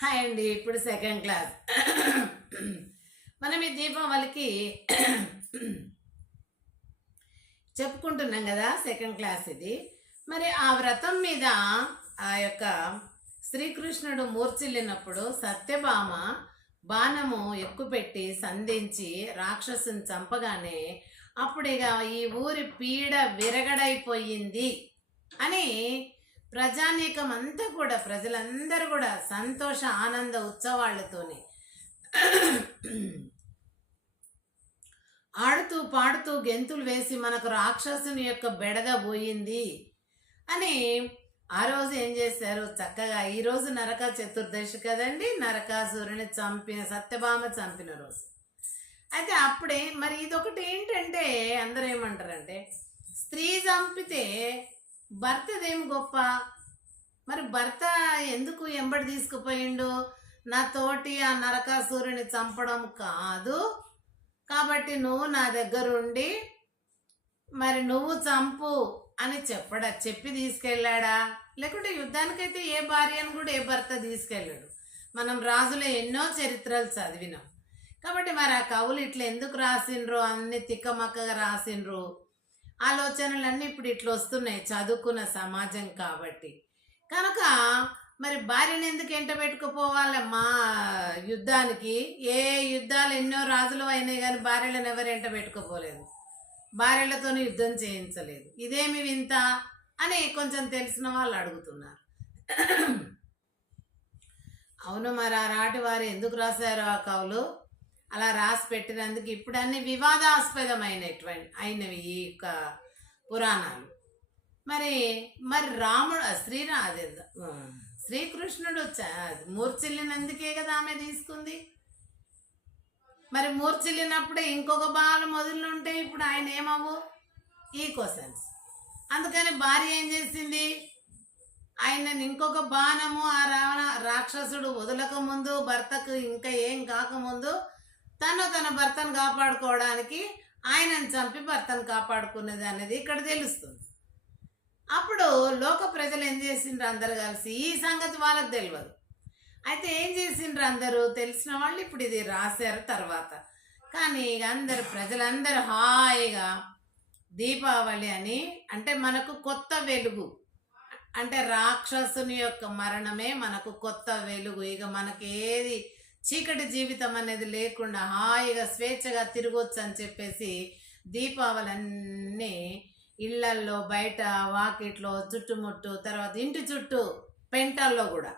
Hi అండి. ఇప్పుడు second class. మనం ఈ దీపావళికి చెప్పుకుంటున్నాం కదా, సెకండ్ క్లాస్ ఇది. మరి ఆ వ్రతం మీద ఆ యొక్క శ్రీకృష్ణుడు మూర్చిల్లినప్పుడు సత్యభామ బాణము ఎక్కుపెట్టి సంధించి రాక్షసుని చంపగానే అప్పుడు ఇక ఈ ఊరి పీడ విరగడైపోయింది అని ప్రజానీకం అంతా కూడా, ప్రజలందరూ కూడా సంతోష ఆనంద ఉత్సవాలతోని ఆడుతూ పాడుతూ గెంతులు వేసి మనకు రాక్షసుని యొక్క బెడద పోయింది అని ఆ రోజు ఏం చేశారు, చక్కగా ఈరోజు నరక చతుర్దశి కదండి, నరకాసురుని చంపిన సత్యభామ చంపిన రోజు. అయితే అప్పుడే మరి ఇదొకటి ఏంటంటే అందరూ ఏమంటారంటే, స్త్రీ చంపితే భర్తదేం గొప్ప, మరి భర్త ఎందుకు ఎంబడి తీసుకుపోయిండు, నా తోటి ఆ నరకాసురుని చంపడం కాదు కాబట్టి నువ్వు నా దగ్గరుండి మరి నువ్వు చంపు అని చెప్పి తీసుకెళ్ళాడా? లేకుంటే యుద్ధానికైతే ఏ భార్యను కూడా ఏ భర్త తీసుకెళ్ళాడు. మనం రాజుల ఎన్నో చరిత్రలు చదివినాం కాబట్టి మరి ఆ కవులు ఇట్లా ఎందుకు రాసిండ్రు, అన్ని తిక్కమక్కగా రాసిండ్రు, ఆలోచనలన్నీ ఇప్పుడు ఇట్లా వస్తున్నాయి చదువుకున్న సమాజం కాబట్టి. కనుక మరి భార్యను ఎందుకు ఎంట పెట్టుకుపోవాలి మా యుద్ధానికి? ఏ యుద్ధాలు ఎన్నో రాజులు అయినాయి కానీ భార్యలను ఎవరు ఎంట పెట్టుకుపోలేదు, భార్యలతో యుద్ధం చేయించలేదు. ఇదేమి వింత అని కొంచెం తెలిసిన వాళ్ళు అడుగుతున్నారు. అవును, మరి ఆ రాటి వారు ఎందుకు రాశారు ఆ కవులు? అలా రాసి పెట్టినందుకు ఇప్పుడు అన్ని అయినవి ఈ యొక్క పురాణాలు. మరి రాముడు శ్రీకృష్ణుడు మూర్చిల్లినందుకే కదా ఆమె తీసుకుంది. మరి మూర్చిల్లినప్పుడే ఇంకొక బాణం మొదలుంటే ఇప్పుడు ఆయన ఏమవు? ఈ క్వశ్చన్స్. అందుకని భార్య ఏం చేసింది, ఆయనని ఇంకొక బాణము ఆ రాక్షసుడు వదలక ముందు, భర్తకు ఇంకా ఏం కాకముందు తన భర్తను కాపాడుకోవడానికి ఆయనను చంపి భర్తను కాపాడుకున్నది అనేది ఇక్కడ తెలుస్తుంది. అప్పుడు లోక ప్రజలు ఏం చేసిండ్రు, అందరు కలిసి ఈ సంగతి వాళ్ళకి తెలియదు. అయితే ఏం చేసిండ్రు, అందరూ తెలిసిన వాళ్ళు ఇప్పుడు ఇది రాశారు తర్వాత. కానీ ఇక ప్రజలందరూ హాయిగా దీపావళి అని అంటే మనకు కొత్త వెలుగు, అంటే రాక్షసుని యొక్క మరణమే మనకు కొత్త వెలుగు. ఇక మనకి ఏది చీకటి జీవితం అనేది లేకుండా హాయిగా స్వేచ్ఛగా తిరగొచ్చు అని చెప్పేసి దీపావళి అన్నీ ఇళ్లల్లో, బయట, వాకిట్లో, చుట్టుముట్టు, తర్వాత ఇంటి చుట్టూ, పెంటల్లో కూడా